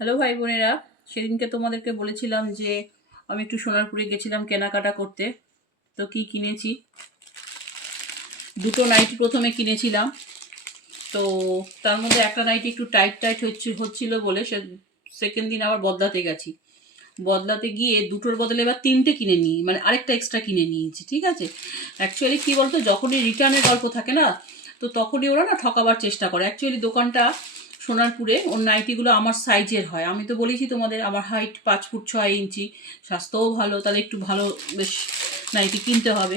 Hello ভাই বোনেরা, সেদিনকে তোমাদেরকে বলেছিলাম যে আমি একটু সোনারপুরে গেছিলাম কেনাকাটা করতে। তো কি কিনেছি, দুটো নাইটি প্রথমে কিনেছিলাম। তো তার মধ্যে একটা নাইটি একটু টাইট টাইট হচ্ছিল বলে সেকেন্ড দিন আবার বদলাতে গেছি। বদলাতে গিয়ে দুটোর বদলে এবার তিনটে কিনে নিই, মানে আরেকটা এক্সট্রা কিনে নিয়েছি। ঠিক আছে, অ্যাকচুয়ালি কী বলতো, যখনই রিটার্নের গল্প থাকে না, তো তখনই ওরা না ঠকাবার চেষ্টা করে। অ্যাকচুয়ালি দোকানটা সোনারপুরে, ওর নাইটিগুলো আমার সাইজের হয়। আমি তো বলেছি তোমাদের আমার হাইট 5 ফুট 6 ইঞ্চি, স্বাস্থ্যও ভালো, তাহলে একটু ভালো বেশ নাইটি কিনতে হবে।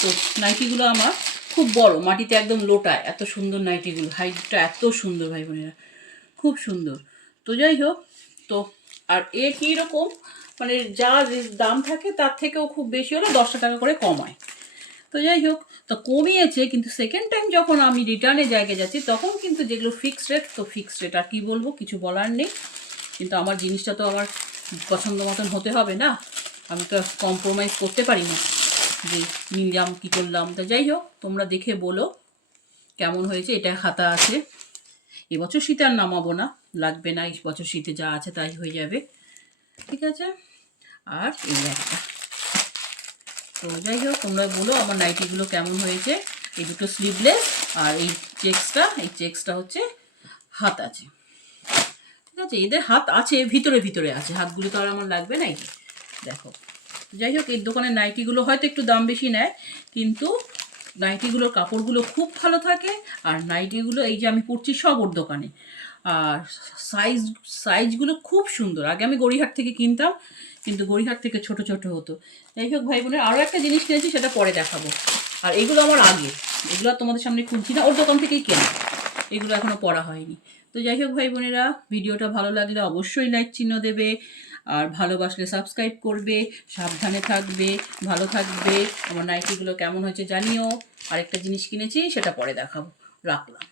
তো নাইটিগুলো আমার খুব বড়, মাটিতে একদম লোটায়, এত সুন্দর নাইটিগুলো, হাইটটা এত সুন্দর ভাই বোনেরা, খুব সুন্দর। তো যাই হোক, তো আর এ কী রকম, মানে যা দাম থাকে তার থেকেও খুব বেশি হলে 10 টাকা করে কমায়। তো যাই হোক, তো কমিয়েছে, কিন্তু সেকেন্ড টাইম যখন আমি রিটার্নের জায়গায় যাচ্ছি তখন কিন্তু যেগুলো ফিক্সড রেট, তো ফিক্সড রেট আর কী বলবো, কিছু বলার নেই। কিন্তু আমার জিনিসটা তো আমার পছন্দ মতন হতে হবে না, আমি তো কম্প্রোমাইজ করতে পারি না যে নিলাম কী করলাম। তো যাই হোক, তোমরা দেখে বলো কেমন হয়েছে। এটা হাতা আছে, এবছর শীতে আর নামাবো না, লাগবে না, এই বছর শীতে যা আছে তাই হয়ে যাবে। ঠিক আছে, আর এই একটা। তো যাই হোক, তোমরা বলো আমার নাইটিগুলো কেমন হয়েছে। এই দুটো স্লিভলেস, আর এই চেক্সটা হচ্ছে হাত আছে। ঠিক আছে, এদের হাত আছে, ভিতরে ভিতরে আছে, হাতগুলো তো আর আমার লাগবে না। এই দেখো, যাই হোক, এই দোকানের নাইটিগুলো হয়তো একটু দাম বেশি নেয়, কিন্তু নাইটিগুলোর কাপড়গুলো খুব ভালো থাকে। আর নাইটিগুলো এই যে আমি পরছি সব ওর দোকানে, আর সাইজগুলো খুব সুন্দর। আগে আমি গড়িহাট থেকে কিনতাম, কিন্তু গড়িহাট থেকে ছোট ছোট হতো। যাই হোক ভাই বোনের, আরও একটা জিনিস কিনেছি, সেটা পরে দেখাবো। আর এগুলো আমার আগে, এগুলো তোমাদের সামনে খুলছি না, ওর দোকান থেকেই কেনা, এগুলো এখনও পড়া হয়নি। তো যাই হোক ভাই বোনেরা, ভিডিওটা ভালো লাগলে অবশ্যই লাইক চিহ্ন দেবে, আর ভালোবাসলে সাবস্ক্রাইব করবে, সাবধানে থাকবে, ভালো থাকবে। আমার নাইটিগুলো কেমন হয়েছে জানিও। আরেকটা জিনিস কিনেছি, সেটা পরে দেখাবো। রাখলাম।